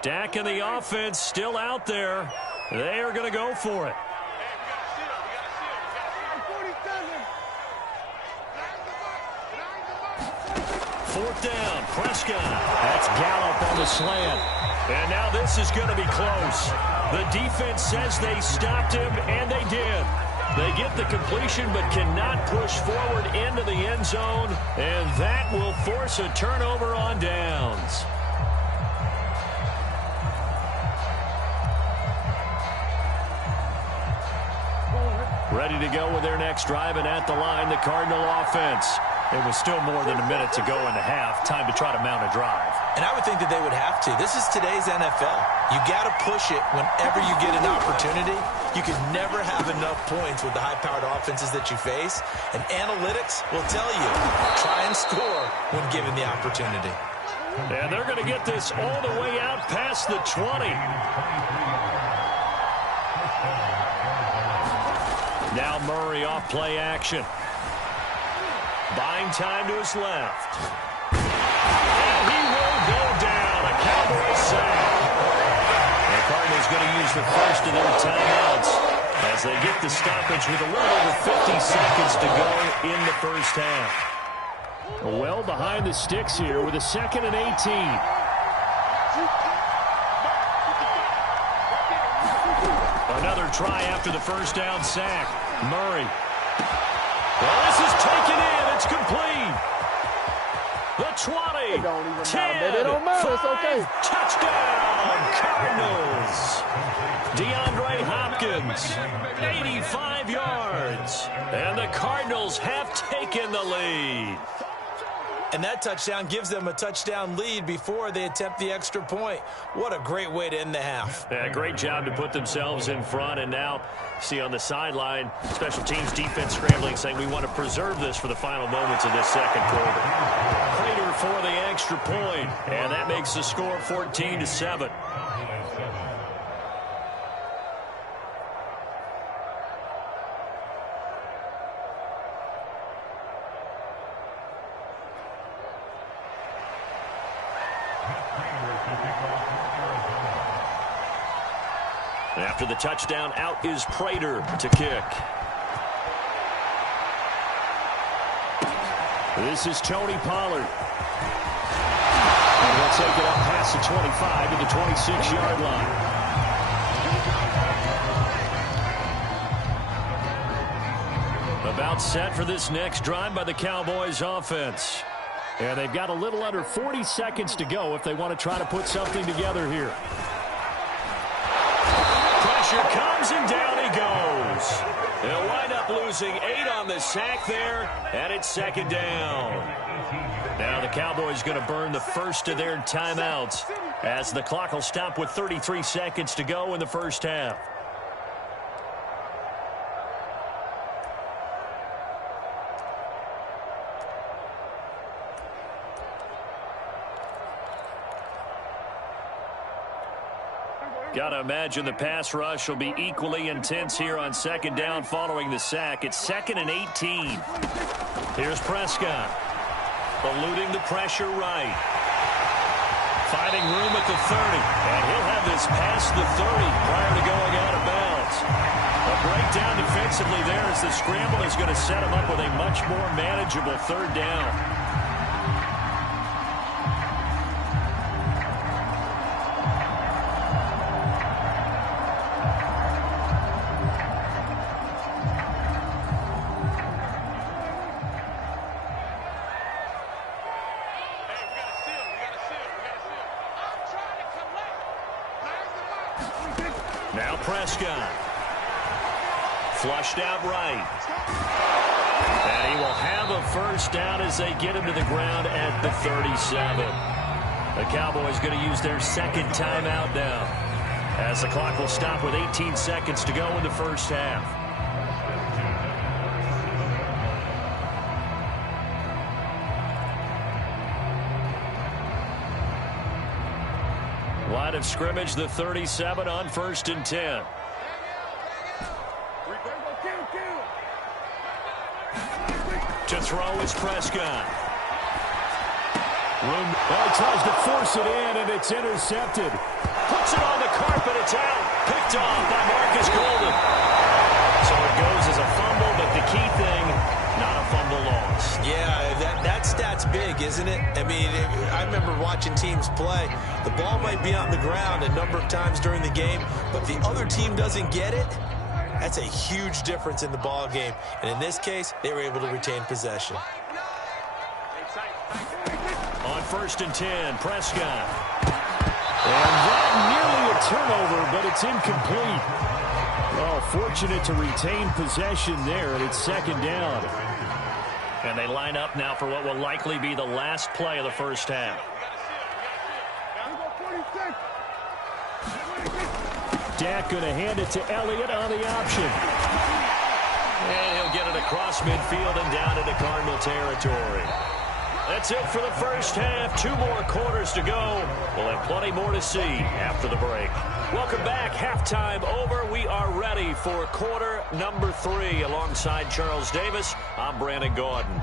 Dak and the offense still out there. They are going to go for it. Fourth down, Prescott. That's Gallup on the slant. And now this is going to be close. The defense says they stopped him, and they did. They get the completion but cannot push forward into the end zone, and that will force a turnover on downs. Ready to go with their next drive, and at the line, the Cardinal offense. It was still more than a minute to go in the half. Time to try to mount a drive. And I would think that they would have to. This is today's NFL. You got to push it whenever you get an opportunity. You can never have enough points with the high-powered offenses that you face. And analytics will tell you, try and score when given the opportunity. And they're going to get this all the way out past the 20. Now Murray off play action. Buying time to his left. And he will go down. A Cowboy sack. The Cardinals going to use the first of their timeouts. as they get the stoppage with a little over 50 seconds to go in the first half. Well behind the sticks here with a 2nd and 18. Another try after the first down sack. Murray. Well, this is taken in. It's complete. The 20, 10, 5, touchdown, Cardinals. DeAndre Hopkins, 85 yards. And the Cardinals have taken the lead. And that touchdown gives them a touchdown lead before they attempt the extra point. What a great way to end the half. Yeah, great job to put themselves in front. And now, see on the sideline, special teams defense scrambling, saying we want to preserve this for the final moments of this second quarter. Prater for the extra point, and that makes the score 14-7. After the touchdown, out is Prater to kick. This is Tony Pollard. And he'll take it up past the 25 to the 26-yard line. About set for this next drive by the Cowboys offense. And they've got a little under 40 seconds to go if they want to try to put something together here. Pressure comes, and down he goes. They'll wind up losing 8 on the sack there, and it's 2nd down. Now the Cowboys going to burn the first of their timeouts as the clock will stop with 33 seconds to go in the first half. Got to imagine the pass rush will be equally intense here on 2nd down following the sack. It's 2nd and 18. Here's Prescott. Eluding the pressure right. Finding room at the 30. And he'll have this past the 30 prior to going out of bounds. A breakdown defensively there as the scramble is going to set him up with a much more manageable 3rd down. Now Prescott. Flushed out right. And he will have a first down as they get him to the ground at the 37. The Cowboys going to use their 2nd timeout now, as the clock will stop with 18 seconds to go in the first half. Line of scrimmage, the 37 on 1st and 10. To throw is Prescott. Well, he tries to force it in, and it's intercepted. Puts it on the carpet. It's out. Picked off by Marcus Golden. So it goes as a fumble, but the key thing, not a fumble loss. Yeah, that stat's big, isn't it? I mean, I remember watching teams play. The ball might be on the ground a number of times during the game, but the other team doesn't get it. That's a huge difference in the ball game. And in this case, they were able to retain possession. On 1st and 10, Prescott. And that nearly a turnover, but it's incomplete. Well, fortunate to retain possession there, and it's 2nd down. And they line up now for what will likely be the last play of the first half. Dak going to hand it to Elliott on the option. And he'll get it across midfield and down into Cardinal territory. That's it for the first half. 2 more quarters to go. We'll have plenty more to see after the break. Welcome back. Halftime over. We are ready for quarter number 3. Alongside Charles Davis, I'm Brandon Gaudin.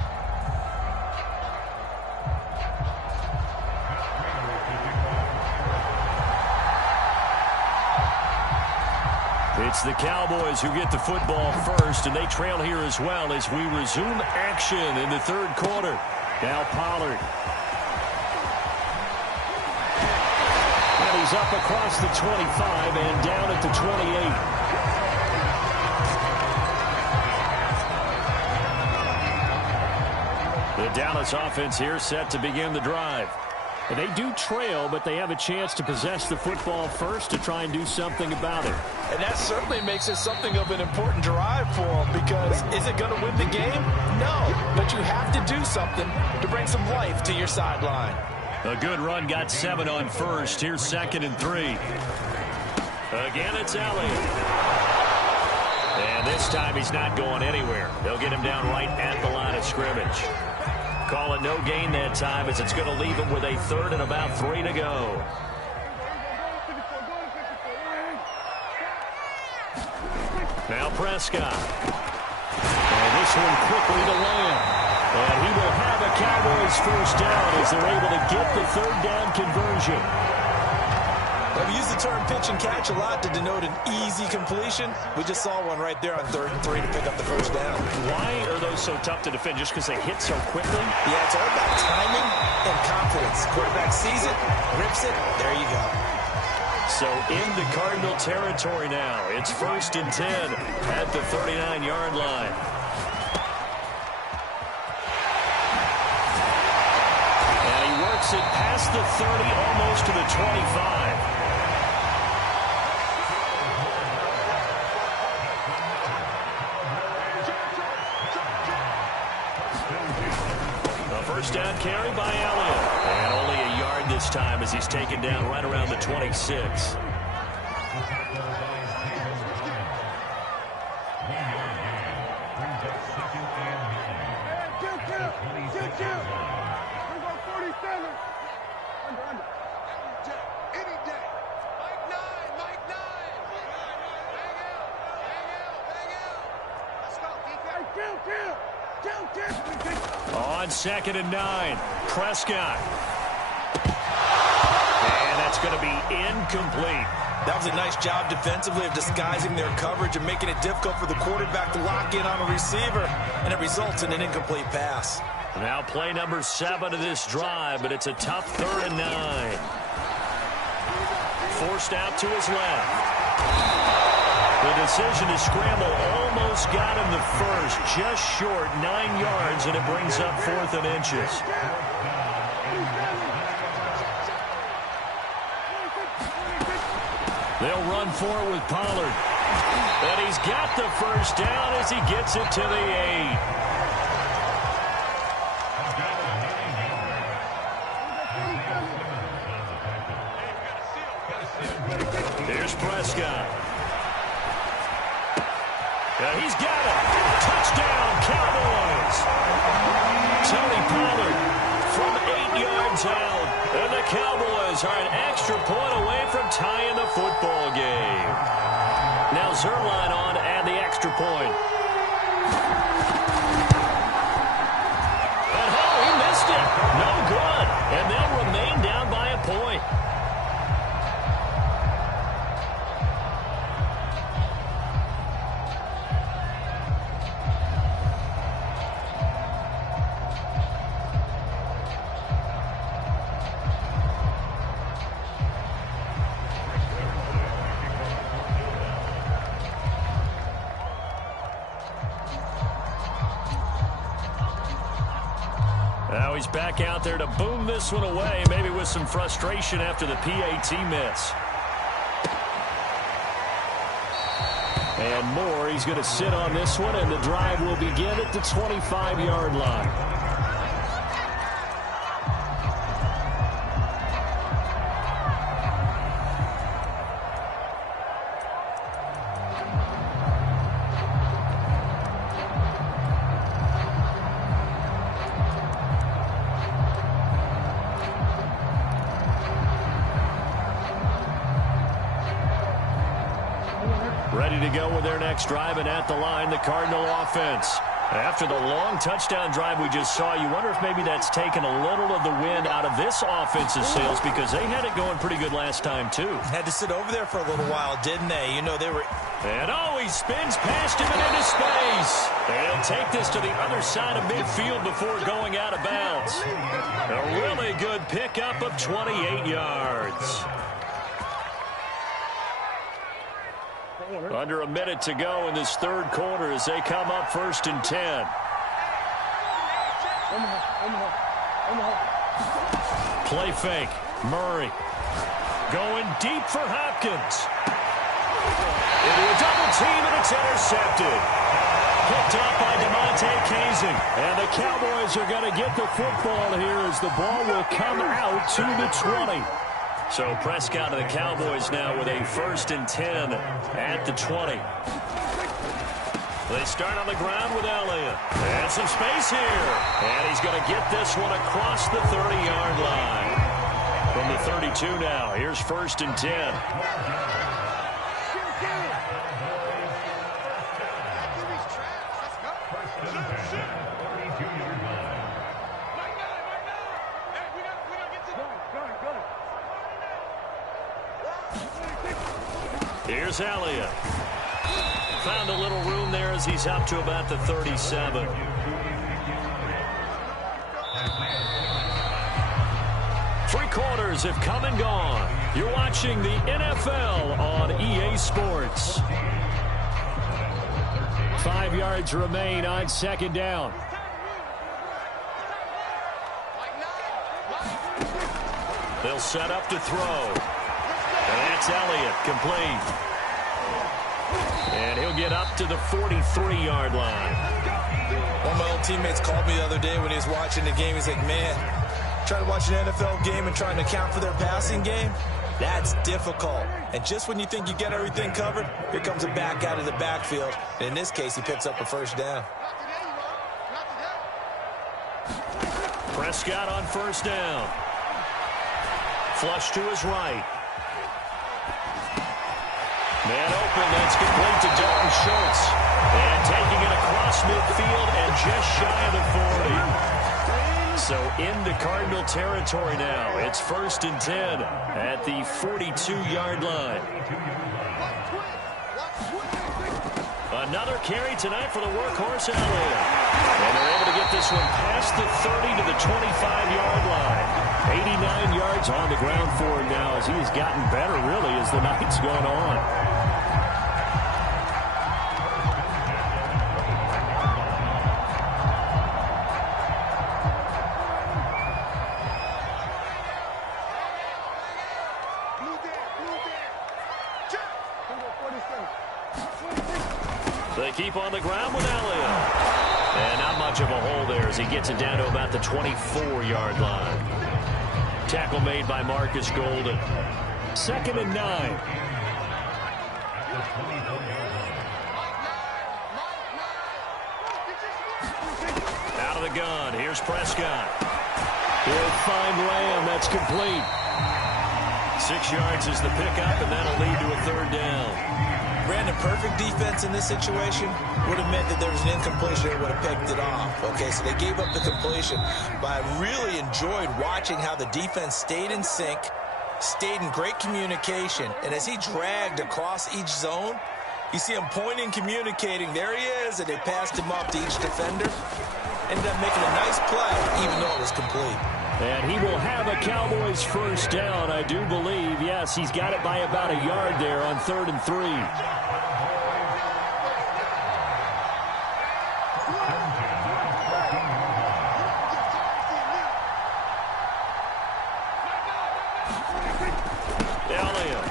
It's the Cowboys who get the football first, and they trail here as well as we resume action in the third quarter. Now Pollard. And he's up across the 25 and down at the 28. The Dallas offense here set to begin the drive. They do trail, but they have a chance to possess the football first to try and do something about it. And that certainly makes it something of an important drive for them, because is it going to win the game? No, but you have to do something to bring some life to your sideline. A good run got 7 on first. Here's 2nd and 3. Again, it's Elliott. And this time he's not going anywhere. They'll get him down right at the line of scrimmage. Call it no gain that time, as it's going to leave him with a 3rd and about 3 to go. Now Prescott. And this one quickly to Lamb. And he will have a Cowboys first down as they're able to get the 3rd down conversion. We use the term pitch and catch a lot to denote an easy completion. We just saw one right there on 3rd and 3 to pick up the first down. Why are those so tough to defend? Just because they hit so quickly? Yeah, it's all about timing and confidence. Quarterback sees it, rips it, there you go. So into Cardinal territory now. It's 1st and 10 at the 39-yard line. And he works it past the 30, almost to the 25. First down carry by Elliott. And only a yard this time as he's taken down right around the 26. On 2nd and 9, Prescott. And that's going to be incomplete. That was a nice job defensively of disguising their coverage and making it difficult for the quarterback to lock in on a receiver, and it results in an incomplete pass. Now play number 7 of this drive, but it's a tough 3rd and 9. Forced out to his left. The decision to scramble almost got him the first, just short 9 yards, and it brings up 4th and inches. They'll run forward with Pollard. And he's got the first down as he gets it to the 8. Here's Prescott. He's got it. Touchdown, Cowboys. Tony Pollard from 8 yards out. And the Cowboys are an extra point away from tying the football game. Now Zerline on to add the extra point. And he missed it. No good. And they'll remain down by a point. Now he's back out there to boom this one away, maybe with some frustration after the PAT miss. And more, he's going to sit on this one, and the drive will begin at the 25-yard line. Ready to go with their next drive, and at the line, the Cardinal offense. After the long touchdown drive we just saw, you wonder if maybe that's taken a little of the wind out of this offense's sails, because they had it going pretty good last time, too. Had to sit over there for a little while, didn't they? You know, they were... And he spins past him and into space. And he'll take this to the other side of midfield before going out of bounds. A really good pickup of 28 yards. Under a minute to go in this third quarter as they come up 1st and 10. Play fake. Murray going deep for Hopkins. Into a double team, and it's intercepted. Picked up by DeMonte Kazing. And the Cowboys are going to get the football here as the ball will come out to the 20. So Prescott and the Cowboys now with a 1st and 10 at the 20. They start on the ground with Elliott. And some space here. And he's going to get this one across the 30-yard line. From the 32 now, here's 1st and 10. Here's Elliott. Found a little room there as he's up to about the 37. Three quarters have come and gone. You're watching the NFL on EA Sports. 5 yards remain on 2nd down. They'll set up to throw. And that's Elliott, complete. And he'll get up to the 43-yard line. One of my old teammates called me the other day when he was watching the game. He's like, man, trying to watch an NFL game and trying to account for their passing game, that's difficult. And just when you think you get everything covered, here comes a back out of the backfield. And in this case, he picks up a 1st down. Prescott on 1st down. Flush to his right. Man open, that's complete to Dalton Schultz. And taking it across midfield and just shy of the 40. So into Cardinal territory now. It's 1st and 10 at the 42-yard line. Another carry tonight for the workhorse Elliott. And they're able to get this one past the 30 to the 25-yard line. 89 yards on the ground for him now as he has gotten better, really, as the night's gone on. They keep on the ground with Elliott. And not much of a hole there as he gets it down to about the 24-yard line. Tackle made by Marcus Golden. 2nd and 9. Out of the gun. Here's Prescott. He'll find Lamb. That's complete. 6 yards is the pickup, and that'll lead to a 3rd down. Brandon, perfect defense in this situation would have meant that there was an incompletion that would have picked it off. Okay, so they gave up the completion. But I really enjoyed watching how the defense stayed in sync, stayed in great communication, and as he dragged across each zone, you see him pointing, communicating. There he is, and they passed him up to each defender. Ended up making a nice play, even though it was complete. And he will have a Cowboys 1st down, I do believe. Yes, he's got it by about a yard there on 3rd and 3. Elliott.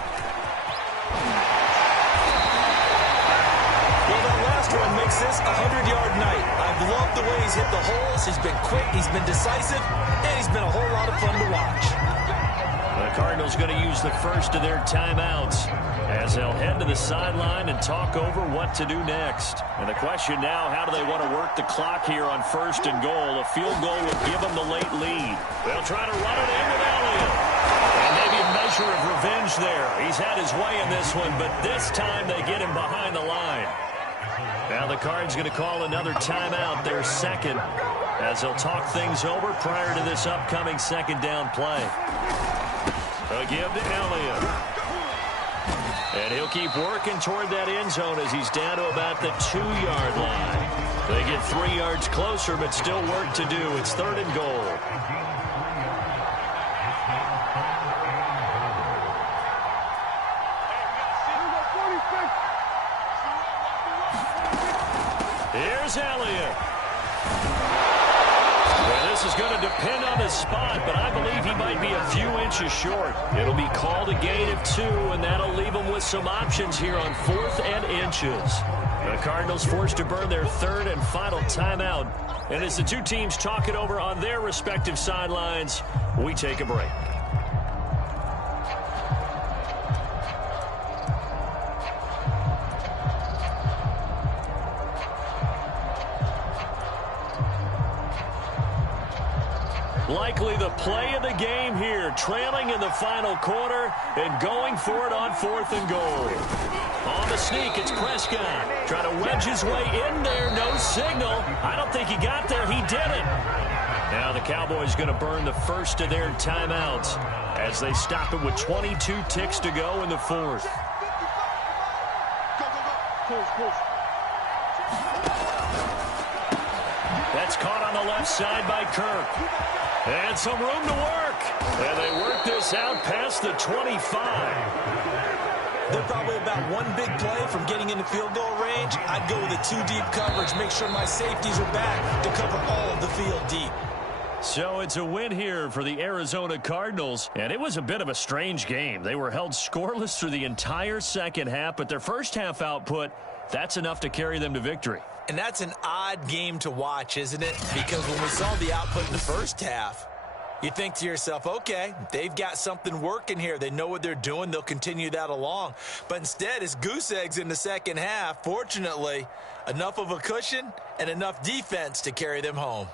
Well, that last one makes this a 100-yard night. I've loved the way he's hit the holes. He's been quick, he's been decisive, and he's been a whole lot of fun to watch. The Cardinals going to use the first of their timeouts as they'll head to the sideline and talk over what to do next. And the question now, how do they want to work the clock here on 1st and goal? A field goal would give them the late lead. They'll try to run it in with Elliott. And maybe a measure of revenge there. He's had his way in this one, but this time they get him behind the line. Now the Card's going to call another timeout, their second, as they'll talk things over prior to this upcoming second down play. A give to Elliott. And he'll keep working toward that end zone as he's down to about the 2-yard line. They get 3 yards closer, but still work to do. It's 3rd and goal. Here's Elliott. Well, this is going to depend on his spot, but I believe he might be a few inches short. It'll be called a gain of 2, and that'll leave him with some options here on 4th and inches. The Cardinals forced to burn their 3rd and final timeout. And as the two teams talk it over on their respective sidelines, we take a break. Likely the play of the game here, trailing in the final quarter and going for it on 4th and goal. On the sneak, it's Prescott. Trying to wedge his way in there, no signal. I don't think he got there, he didn't. Now the Cowboys going to burn the first of their timeouts as they stop it with 22 ticks to go in the 4th. That's caught on the left side by Kirk. And some room to work. And they work this out past the 25. They're probably about one big play from getting into field goal range. I'd go with a 2-deep coverage, make sure my safeties are back to cover all of the field deep. So it's a win here for the Arizona Cardinals. And it was a bit of a strange game. They were held scoreless through the entire second half, but their first half output, that's enough to carry them to victory. And that's an odd game to watch, isn't it? Because when we saw the output in the first half, you think to yourself, okay, they've got something working here. They know what they're doing. They'll continue that along. But instead, it's goose eggs in the second half. Fortunately, enough of a cushion and enough defense to carry them home.